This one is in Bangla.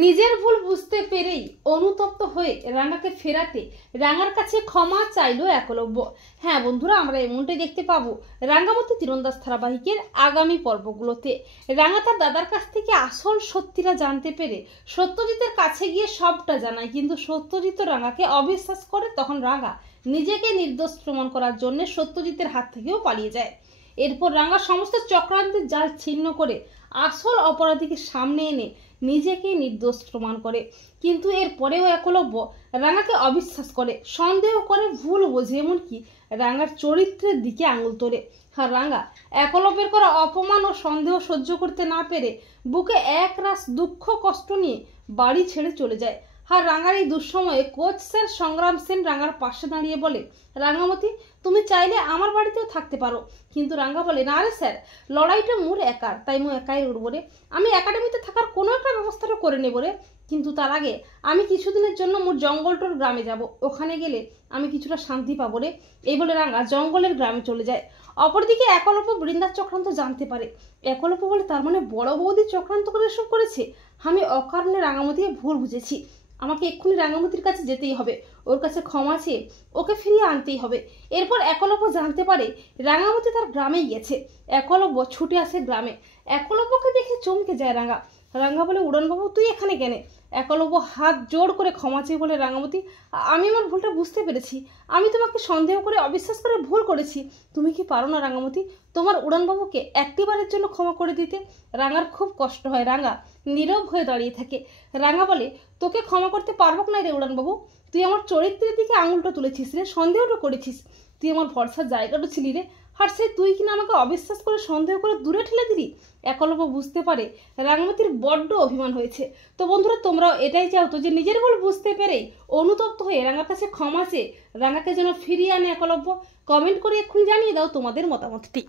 নিজের ভুল বুঝতে পেরেই অনুতপ্ত হয়ে রাঙাকে ফেরাতে রাঙার কাছে ক্ষমা চাইলো একলব্য। হ্যাঁ বন্ধুরা, আমরা এমনটাই দেখতে পাবো রাঙ্গামতি তীরন্দাজ ধারাবাহিকের আগামী পর্বগুলোতে। রাঙা তার দাদার কাছ থেকে আসল সত্যিটা জানতে পেরে সত্যজিতের কাছে গিয়ে সবটা জানায়, কিন্তু সত্যজিৎ রাঙাকে অবিশ্বাস করে। তখন রাঙা নিজেকে নির্দোষ প্রমাণ করার জন্য সত্যজিতের হাত থেকেও পালিয়ে যায়। এরপর রাঙা সমস্ত চক্রান্তের জাল ছিন্ন করে আসল অপরাধীকে সামনে এনে নিজেকে নির্দোষ প্রমাণ করে। কিন্তু এর পরেও একলব্য রাঙাকে অবিশ্বাস করে, সন্দেহ করে, ভুল বোঝে, এমনকি রাঙার চরিত্রের দিকে আঙুল তোলে। আর রাঙা একলব্যের করা অপমান ও সন্দেহ সহ্য করতে না পেরে বুকে একরাশ দুঃখ কষ্ট নিয়ে বাড়ি ছেড়ে চলে যায়। আর রাঙার এই দুঃসময়ে কোচ স্যার সংগ্রাম সেন রাঙার পাশে দাঁড়িয়ে বলে, রাঙামতি তুমি চাইলে আমার বাড়িতেও থাকতে পারো। কিন্তু রাঙা বলে, না রে স্যার, লড়াইটা মোর একার, তাই মো একাই লড়বো রে। আমি একাডেমিতে থাকার কোনো একটা ব্যবস্থাটা করে নেবো রে, কিন্তু তার আগে আমি কিছুদিনের জন্য মোর জঙ্গলটোর গ্রামে যাব, ওখানে গেলে আমি কিছুটা শান্তি পাবো রে। এই বলে রাঙা জঙ্গলের গ্রামে চলে যায়। অপরদিকে একলব্য বৃন্দার চক্রান্ত জানতে পারে। একলব্য বলে, তার মানে বড় বৌদি চক্রান্ত করে এসব করেছে। আমি অকারণে রাঙামতিকে ভুল বুঝেছি, আমাকে এক্ষুনি রাঙামতির কাছে যেতেই হবে, ওর কাছে ক্ষমা চেয়ে ওকে ফিরিয়ে আনতেই হবে। এরপর একলব্য জানতে পারে রাঙামতি তার গ্রামে গিয়েছে। একলব্য ছুটে আসে গ্রামে। একলব্যকে দেখে চমকে যায় রাঙা। রাঙা বলে, উড়নবাবু তুই এখানে কেন? একলব্য হাত জোর করে ক্ষমা চেয়ে বলে, রাঙামতি আমি আমার ভুলটা বুঝতে পেরেছি, আমি তোমাকে সন্দেহ করে অবিশ্বাস করে ভুল করেছি। তুমি কি পারো না রাঙামতি তোমার উড়নবাবুকে একটিবারের জন্য ক্ষমা করে দিতে? রাঙার খুব কষ্ট হয়। রাঙা নীরব হয়ে দাঁড়িয়ে থাকে। রাঙা বলে, তোকে ক্ষমা করতে পারবো না রে উড়নবাবু, তুই আমার চরিত্রের দিকে আঙুলটা তুলেছিস রে, সন্দেহটা করেছিস, তুই আমার ভরসার জায়গাটা ছিলি রে, আর সে তুই কিনা আমাকে অবিশ্বাস করে সন্দেহ করে দূরে ঠেলে দিলি। একলব্য বুঝতে পারে রাঙামতির বড্ড অভিমান হয়েছে। তো বন্ধুরা, তোমরাও এটাই চাও তো যে নিজের ভুল বুঝতে পেরেই অনুতপ্ত হয়ে রাঙার কাছে ক্ষমা চেয়ে রাঙাকে যেন ফিরিয়ে আনে একলব্য? কমেন্ট করে এক্ষুনি জানিয়ে দাও তোমাদের মতামতটি।